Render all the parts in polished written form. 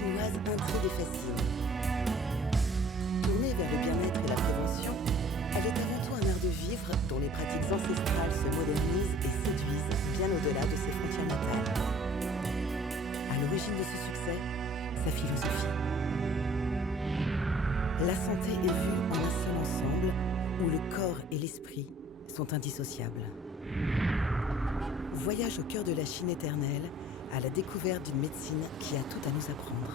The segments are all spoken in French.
chinoise intrigue et fascine. Tournée vers le bien-être et la prévention, elle est avant tout un art de vivre dont les pratiques ancestrales se modernisent et séduisent bien au-delà de ses frontières natales. À l'origine de ce succès, sa philosophie. La santé est vue en un seul ensemble où le corps et l'esprit sont indissociables. Voyage au cœur de la Chine éternelle, à la découverte d'une médecine qui a tout à nous apprendre.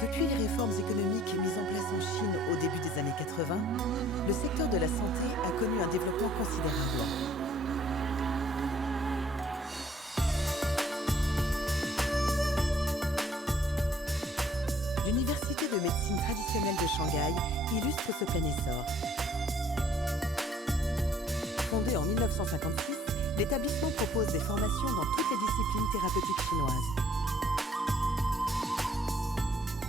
Depuis les réformes économiques mises en place en Chine au début des années 80, le secteur de la santé a connu un développement considérable. L'Université de médecine traditionnelle de Shanghai illustre ce plein essor. Fondé en 1956, l'établissement propose des formations dans toutes les disciplines thérapeutiques chinoises.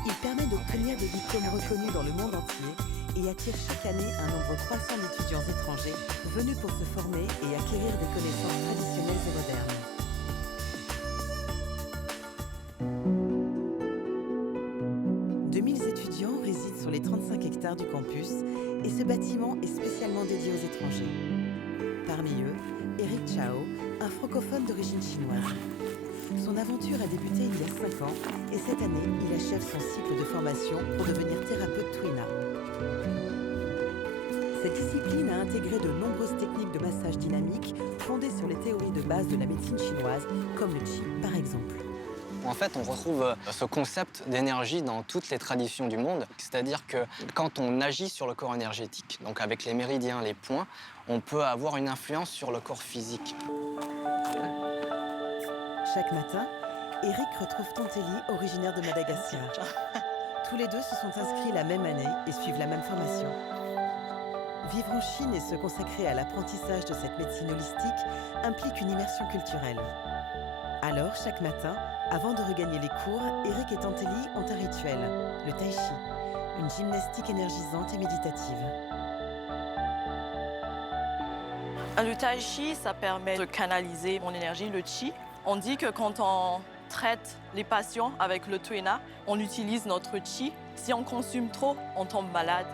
Il permet d'obtenir des diplômes reconnus dans le monde entier et attire chaque année un nombre croissant d'étudiants étrangers venus pour se former et acquérir des connaissances traditionnelles et modernes. Étudiants résident sur les 35 hectares du campus et ce bâtiment est spécialement dédié aux étrangers. Parmi eux, Eric Chao, un francophone d'origine chinoise. Son aventure a débuté il y a 5 ans et cette année, il achève son cycle de formation pour devenir thérapeute Tuina. Cette discipline a intégré de nombreuses techniques de massage dynamique fondées sur les théories de base de la médecine chinoise, comme le qi par exemple. En fait, on retrouve ce concept d'énergie dans toutes les traditions du monde. C'est-à-dire que quand on agit sur le corps énergétique, donc avec les méridiens, les points, on peut avoir une influence sur le corps physique. Chaque matin, Eric retrouve Tantelli, originaire de Madagascar. Tous les deux se sont inscrits la même année et suivent la même formation. Vivre en Chine et se consacrer à l'apprentissage de cette médecine holistique implique une immersion culturelle. Alors, chaque matin, avant de regagner les cours, Eric et Tantelli ont un rituel, le tai chi, une gymnastique énergisante et méditative. Le tai chi, ça permet de canaliser mon énergie, le qi. On dit que quand on traite les patients avec le tuina, on utilise notre qi. Si on consomme trop, on tombe malade.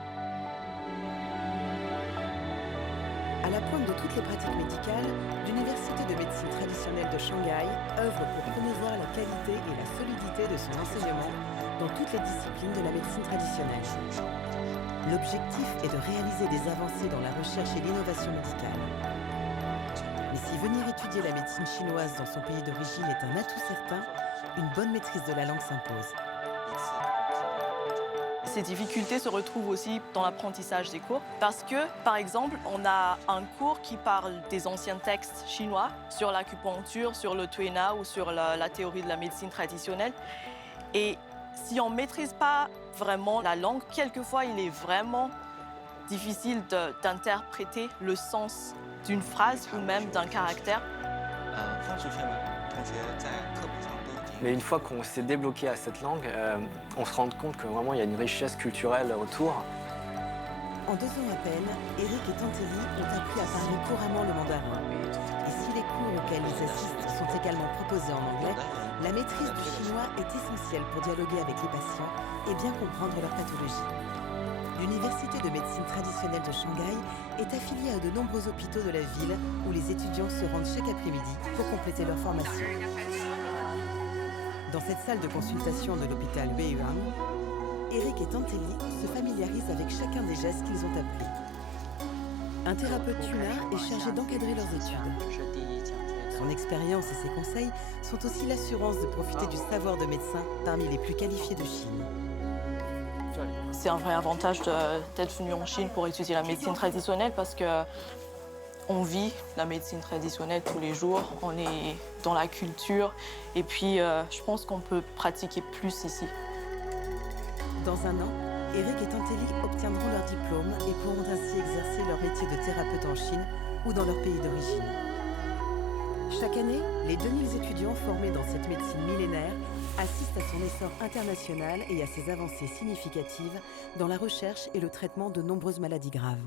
À la pointe de toutes les pratiques médicales, l'Université de médecine traditionnelle de Shanghai œuvre pour promouvoir la qualité et la solidité de son enseignement dans toutes les disciplines de la médecine traditionnelle. L'objectif est de réaliser des avancées dans la recherche et l'innovation médicale. Mais si venir étudier la médecine chinoise dans son pays d'origine est un atout certain, une bonne maîtrise de la langue s'impose. Ces difficultés se retrouvent aussi dans l'apprentissage des cours parce que, par exemple, on a un cours qui parle des anciens textes chinois sur l'acupuncture, sur le tuina ou sur la théorie de la médecine traditionnelle. Et si on ne maîtrise pas vraiment la langue, quelquefois il est vraiment difficile d'interpréter le sens d'une phrase ou même d'un caractère. Mais une fois qu'on s'est débloqué à cette langue, on se rend compte que vraiment il y a une richesse culturelle autour. En 2 ans à peine, Eric et Tantelli ont appris à parler couramment le mandarin. Et si les cours auxquels ils assistent sont également proposés en anglais, la maîtrise du chinois est essentielle pour dialoguer avec les patients et bien comprendre leur pathologie. L'Université de médecine traditionnelle de Shanghai est affiliée à de nombreux hôpitaux de la ville où les étudiants se rendent chaque après-midi pour compléter leur formation. Dans cette salle de consultation de l'hôpital Weiyuan, Eric et Tantelli se familiarisent avec chacun des gestes qu'ils ont appris. Un thérapeute tuina est chargé d'encadrer leurs études. Son expérience et ses conseils sont aussi l'assurance de profiter du savoir de médecin parmi les plus qualifiés de Chine. C'est un vrai avantage d'être venu en Chine pour étudier la médecine traditionnelle parce que on vit la médecine traditionnelle tous les jours, on est dans la culture et puis je pense qu'on peut pratiquer plus ici. Dans un an, Eric et Tantelli obtiendront leur diplôme et pourront ainsi exercer leur métier de thérapeute en Chine ou dans leur pays d'origine. Chaque année, les 2000 étudiants formés dans cette médecine millénaire assistent à son essor international et à ses avancées significatives dans la recherche et le traitement de nombreuses maladies graves.